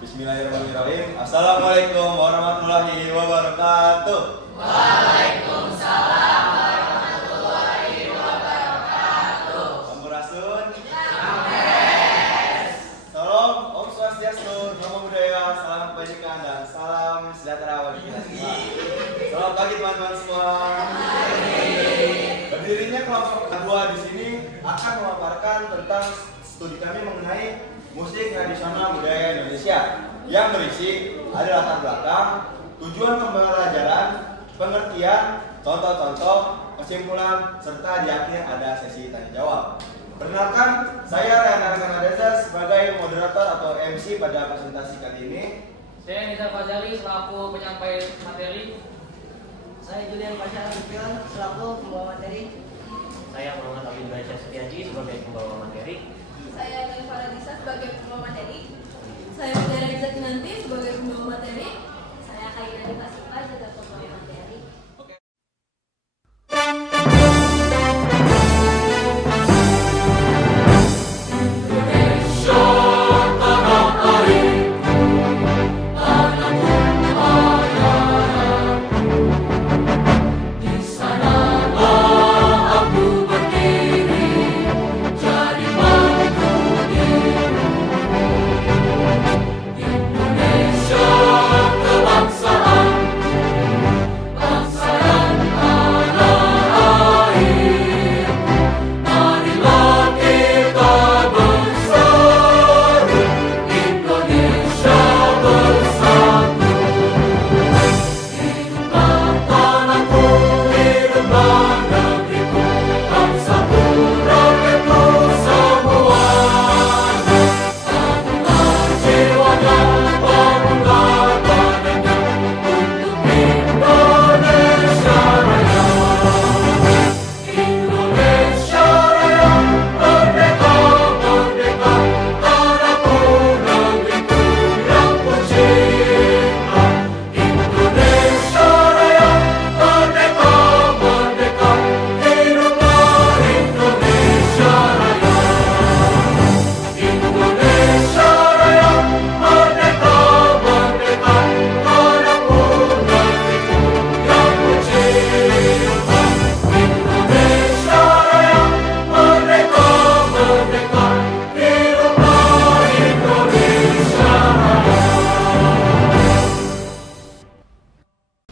Bismillahirrahmanirrahim. Assalamualaikum warahmatullahi wabarakatuh. Waalaikumsalam warahmatullahi wabarakatuh. Sampurasun. Amin. Salam, Om Swastiastu, Namo Buddhaya, salam kebajikan dan salam sejahtera bagi kita semua. Selamat pagi teman-teman semua. Berdirinya kelompok kedua di sini akan memaparkan tentang studi kami mengenai musik tradisional budaya Indonesia yang berisi ada latar belakang, tujuan pembelajaran, pengertian, contoh-contoh, kesimpulan, serta di akhir ada sesi tanya jawab. Perkenalkan, saya Ryan Arkanadeza sebagai moderator atau MC pada presentasi kali ini. Saya Nizar Fazali selaku penyampai materi. Saya Julian Pasha Alfian selaku pembawa materi. Saya Muhammad Abdul Raja Setiaji sebagai pembawa materi. Saya Nil Faradisa sebagai pembawa materi. Saya Tiara Iza Kinanti sebagai pembawa materi. Saya Kaina Dikasipa sebagai pembawa materi.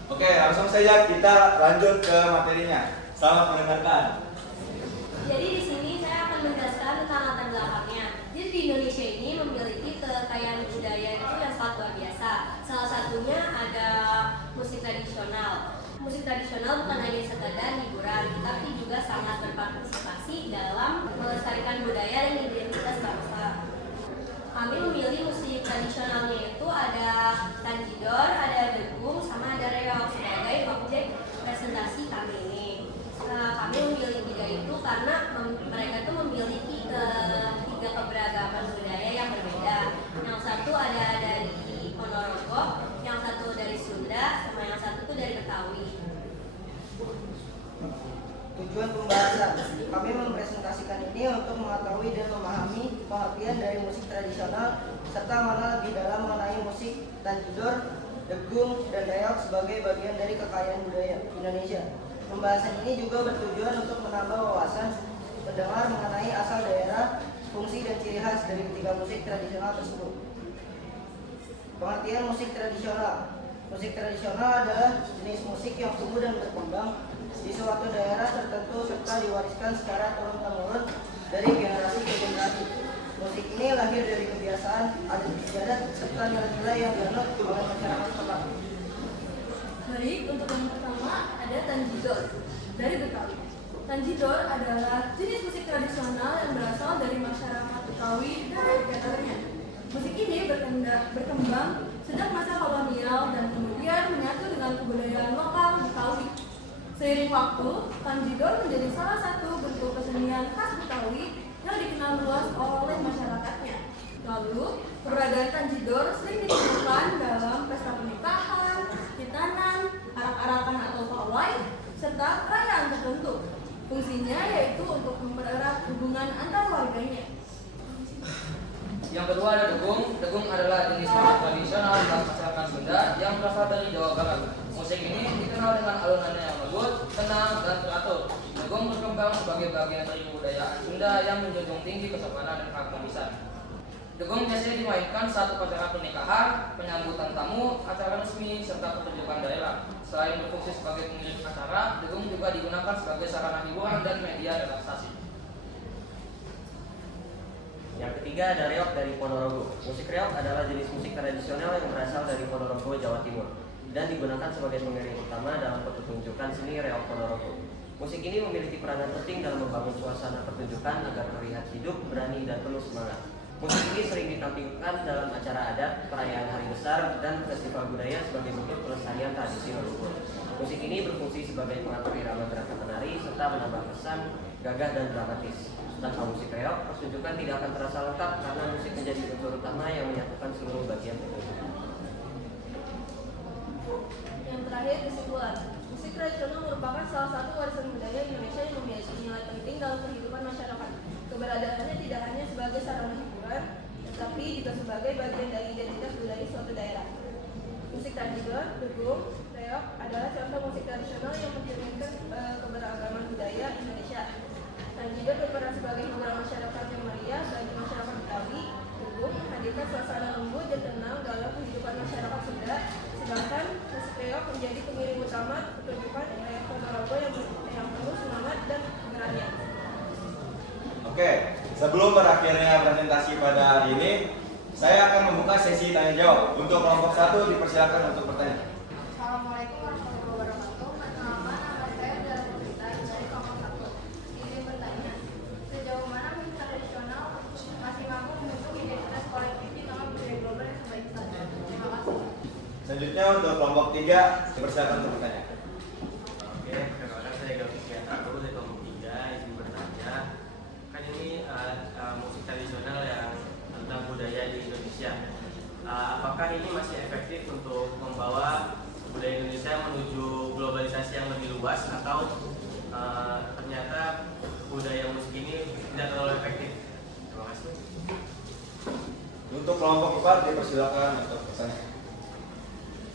Oke, langsung saja kita lanjut ke materinya. Selamat mendengarkan. Jadi di sini saya akan menjelaskan tentang latar belakangnya. Jadi di Indonesia ini memiliki kekayaan budaya itu yang sangat luar biasa. Salah satunya ada musik tradisional. Musik tradisional bukan hanya sekadar hiburan, tapi juga sangat berpartisipasi dalam melestarikan budaya dan identitas bangsa. Kami memilih musik tradisionalnya itu ada tanjidor, ada degung, sama ada reog sebagai objek presentasi kami ini. Kami memilih tiga itu karena mereka itu memiliki tiga keberagaman budaya yang berbeda. Yang satu ada dari Ponorogo, yang satu dari Sunda, sama yang satu itu dari Betawi. Tujuan pembahasan, kami mempresentasikan ini untuk mengetahui dan memahami pengertian dari musik tradisional serta mana lebih dalam mengenai musik tanjidor, degung, dan reog sebagai bagian dari kekayaan budaya Indonesia. Pembahasan ini juga bertujuan untuk menambah wawasan pendengar mengenai asal daerah, fungsi dan ciri khas dari ketiga musik tradisional tersebut. Pengertian musik tradisional. Musik tradisional adalah jenis musik yang tumbuh dan berkembang di suatu daerah tertentu serta diwariskan secara turun-temurun dari generasi ke generasi. Musik ini lahir dari kebiasaan, adat istiadat, serta nilai-nilai yang dianut oleh masyarakat setempat. Baik, untuk yang pertama ada tanjidor dari Betawi. Tanjidor adalah jenis musik tradisional yang berasal dari masyarakat Betawi dan sekitarnya. Musik ini berkembang sejak masa kolonial dan kemudian menyatu dengan kebudayaan lokal Betawi. Seiring waktu, tanjidor menjadi salah satu bentuk kesenian khas Betawi yang dikenal luas oleh masyarakatnya. Lalu, keberadaan tanjidor sering ditemukan dalam pesta pernikahan, hitanan, arak-arakan atau pawai, serta perayaan tertentu. Fungsinya yaitu untuk mempererat hubungan antar warganya. Yang kedua ada degung. Degung adalah jenis musik Degong sebagai bagian dari kebudayaan Sunda yang menjunjung tinggi kesopanan dan keharmonisan. Degong biasanya dimainkan saat upacara pernikahan, penyambutan tamu, acara resmi, serta pertunjukan daerah. Selain berfungsi sebagai pengiring acara, degong juga digunakan sebagai sarana hiburan dan media relaksasi. Yang ketiga ada reog dari Ponorogo. Musik reog adalah jenis musik tradisional yang berasal dari Ponorogo, Jawa Timur dan digunakan sebagai pengiring utama dalam pertunjukan seni reog Ponorogo. Musik ini memiliki peranan penting dalam membangun suasana pertunjukan agar terlihat hidup, berani, dan penuh semangat. Musik ini sering ditampilkan dalam acara adat, perayaan hari besar, dan festival budaya sebagai bentuk pelestarian tradisi leluhur. Musik ini berfungsi sebagai pengatur irama gerakan menari serta menambah kesan gagah dan dramatis. Tanpa musik reog, pertunjukan tidak akan terasa lengkap karena musik menjadi unsur utama yang menyatukan seluruh bagian pertunjukan. Yang terakhir, kesimpulan. Musik tradisional merupakan salah satu warisan budaya Indonesia yang memiliki nilai penting dalam kehidupan masyarakat. Keberadaannya tidak hanya sebagai sarana hiburan, tetapi juga sebagai bagian dari identitas budaya suatu daerah. Musik tradisional, degong, reog adalah contoh musik tradisional yang mencerminkan keberagaman budaya Indonesia dan juga berperan sebagai hiburan masyarakat yang meriah bagi masyarakat Betawi. Degong menghadirkan suasana lembut dan tenang dalam kehidupan masyarakat Sunda, sedangkan musik reog menjadi pengiring utama pertunjukan reog Ponorogo yang penuh semangat dan keberanian. Oke, sebelum berakhirnya presentasi pada hari ini, saya akan membuka sesi tanya jawab. Untuk kelompok 1 dipersilakan untuk bertanya. Assalamualaikum warahmatullahi wabarakatuh. Perkenalkan, nama saya adalah Putri dari kelompok 1. Izin bertanya, sejauh mana musik tradisional masih mampu membentuk identitas kolektif di tengah budaya global yang sebaik saja? Terima kasih. Selanjutnya untuk kelompok 3 dipersilakan untuk bertanya. Oke, perkenalkan saya Gauti Siantaru dari kelompok 3. Izin bertanya, kan ini musik tradisional yang tentang budaya di Indonesia. Apakah ini masih efektif untuk membawa budaya Indonesia menuju globalisasi yang lebih luas atau ternyata budaya musik ini tidak terlalu efektif? Terima kasih. Untuk kelompok 4 dipersilakan untuk bertanya.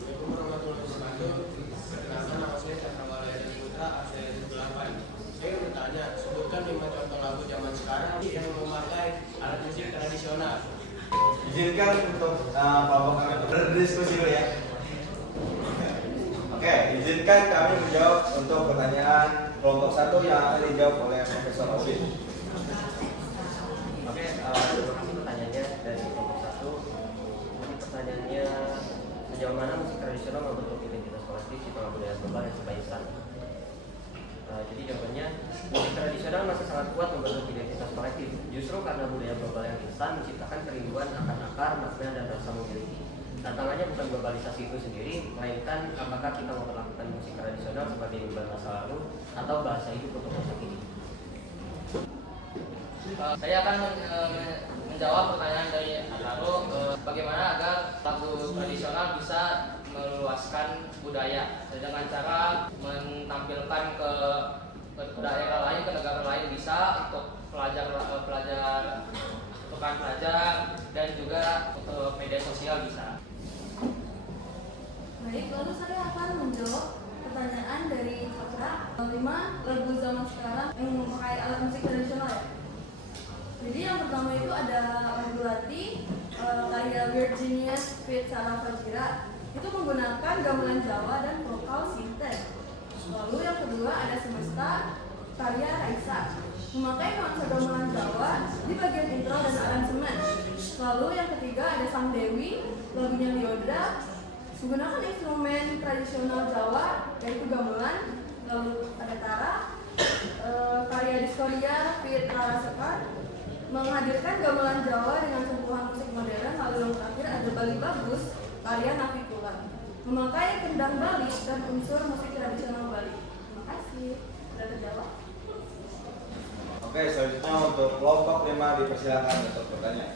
Assalamualaikum warahmatullahi wabarakatuh. Perkenalkan, nama saya Cakrawala Putra, ASL 8. Saya bertanya, sebutkan 5 contoh lagu zaman sekarang yang memakai alat musik tradisional. Izinkan untuk kelompok kami untuk berdiskusi dulu ya. Oke, izinkan kami menjawab untuk pertanyaan kelompok 1 yang akan dijawab oleh Profesor Audin. Oke, terima kasih pertanyaannya dari kelompok 1. Jadi pertanyaannya, sejauh mana musik tradisional membentuk identitas kolektif di tengah budaya global yang sebaik-baik? Jadi jawabannya, musik tradisional masih sangat kuat membentuk identitas kolektif. Justru karena budaya global yang instan menciptakan kerinduan akan akar, makna, dan rasa memiliki. Tantangannya bukan globalisasi itu sendiri, melainkan apakah kita memperlakukan musik tradisional sebagai imban masa lalu atau bahasa hidup untuk masa kini. Saya akan menjawab pertanyaan dari Ataro, bagaimana agar lagu tradisional bisa meluaskan budaya dengan cara menampilkan ke daerah lain, ke negara lain bisa untuk pelajar dan juga untuk media sosial bisa. Baik, lalu saya akan menjawab pertanyaan dari Cakra. 5 lagu zaman sekarang yang memakai alat musik tradisional ya. Jadi yang pertama itu ada lagu Lati, karya Virginius feat. Sarah Fajira. Itu menggunakan gamelan Jawa dan vokal sinten. Lalu yang kedua ada Semesta, karya Raisa, memakai nuansa gamelan Jawa di bagian intro dan aransemen. Lalu yang ketiga ada Sang Dewi, lagunya Liodra, menggunakan instrumen tradisional Jawa yaitu gamelan. Lalu ada Tara, karya Diskoria feat. Rara Sekar, menghadirkan gamelan Jawa dengan sentuhan musik modern. Lalu yang terakhir ada Bali Bagus, karya Nafikula, memakai kendang Bali dan unsur musik tradisional Bali. Terima kasih. Sudah terjawab. Oke, selanjutnya untuk kelompok 5 dipersilakan untuk bertanya.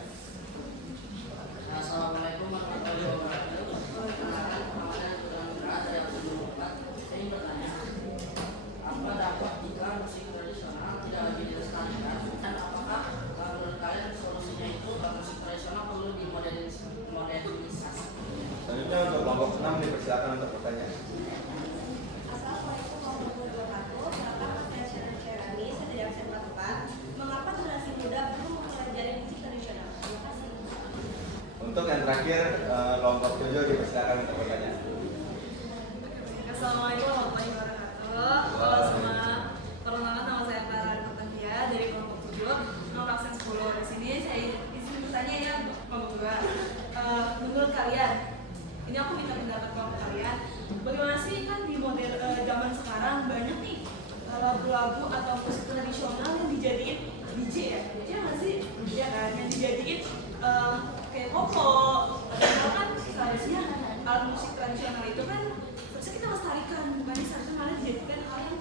Assalamualaikum warahmatullahi wabarakatuh. Perkenalkan, nama saya Tuhan Berat dari Abdul 4. Saya ingin bertanya, apa dapat jika musik tradisional tidak lagi dilestarikan, dan apakah menurut kalian solusinya itu musik tradisional perlu dimodernisasi? Selanjutnya untuk kelompok 6 dipersilakan untuk bertanya. Assalamualaikum warahmatullahi wabarakatuh. Perkenalkan, saya Syairani, saya dari terakhir kelompok 7 dipersilakan untuk bertanya. Assalamualaikum warahmatullahi wabarakatuh. Halo semua. Perkenalkan nama saya Clara Natalia dari kelompok 7, nomor absen 10. Di sini saya izin bertanya ya kelompok 2. Menurut kalian, ini aku minta pendapat kelompok kalian. Bagaimana sih kan di model zaman sekarang banyak nih lagu-lagu atau musik tradisional yang dijadiin DJ ya? Iya nggak sih? Iya kan? Yang dijadiin kayak koplo. Padahal kan seharusnya alat musik tradisional itu kan harusnya kita lestarikan, bukan seharusnya malah dijadikan hal yang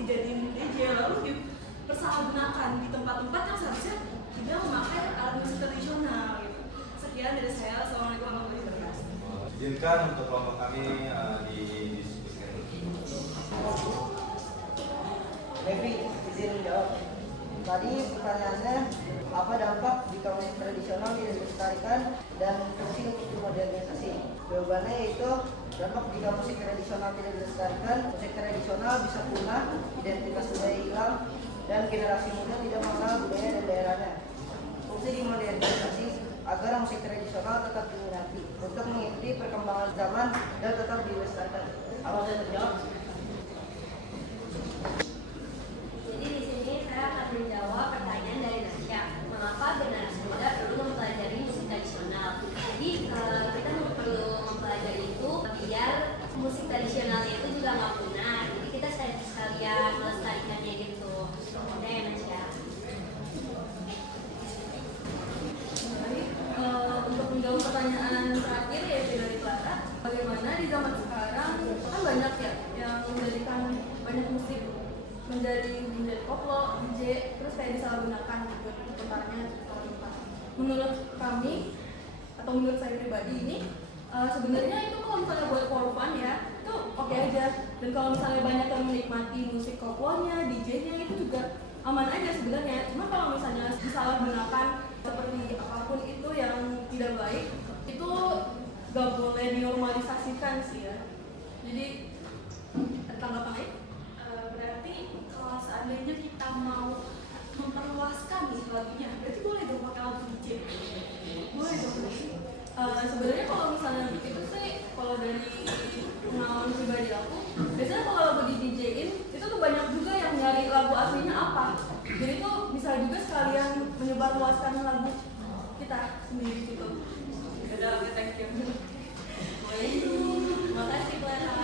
dijadiin DJ lalu dipersalahgunakan di tempat-tempat yang seharusnya tidak memakai alat musik tradisional gitu. Sekian dari saya. Assalamualaikum warahmatullahi wabarakatuh. Izinkan untuk kelompok kami didiskusikan. Devi, izin menjawab. Tadi pertanyaannya, apa dampak jika musik tradisional tidak dilestarikan dan fungsi untuk dimodernisasi? Jawabannya yaitu, dampak jika musik tradisional tidak dilestarikan, musik tradisional bisa punah, identitas budaya hilang, dan generasi muda tidak mengenal budaya dan daerahnya. Fungsi dimodernisasi agar musik tradisional tetap diminati untuk mengikuti perkembangan zaman dan tetap dilestarikan. Apa saya terjawab? Jadi di sini saya akan menjawab pertanyaan dari Nasya. Mengapa generasi muda perlu mempelajari musik tradisional? Jadi kita perlu mempelajari itu biar musik tradisionalnya itu juga nggak punah. Jadi kita sekalian melestarikannya gitu. Oke, Nasya. Untuk menjawab pertanyaan terakhir yaitu dari Clara, bagaimana di zaman sekarang kan banyak ya yang menjadikan banyak musik menjadi koplo, DJ, terus kayak disalahgunakan gitu, perkaranya disalahgunakan. Menurut kami atau menurut saya pribadi ini sebenarnya itu kalau misalnya buat for fun ya itu oke aja, dan kalau misalnya banyak yang menikmati musik koplonya, DJ-nya itu juga aman aja sebenarnya. Cuma kalau misalnya disalahgunakan seperti apapun itu yang tidak baik, itu gak boleh dinormalisasikan sih ya. Jadi tanggapan lain? Berarti kalau seandainya kita mau memperluaskan nih lagunya, berarti boleh dong pakai lagu DJ? Boleh dong berarti? Sebenarnya kalau misalnya begitu sih, kalau dari pengalaman pribadi aku, biasanya kalau lagu di DJ-in itu tuh banyak juga yang nyari lagu aslinya apa. Jadi tuh bisa juga sekalian menyebarluaskan lagu kita sendiri gitu. Udah, oke, thank you. Terima kasih Clara.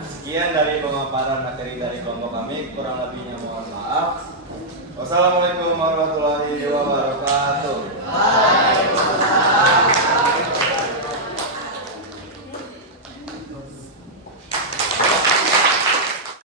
Sekian dari pemaparan materi dari kelompok kami, kurang lebihnya mohon maaf. Wassalamualaikum warahmatullahi wabarakatuh.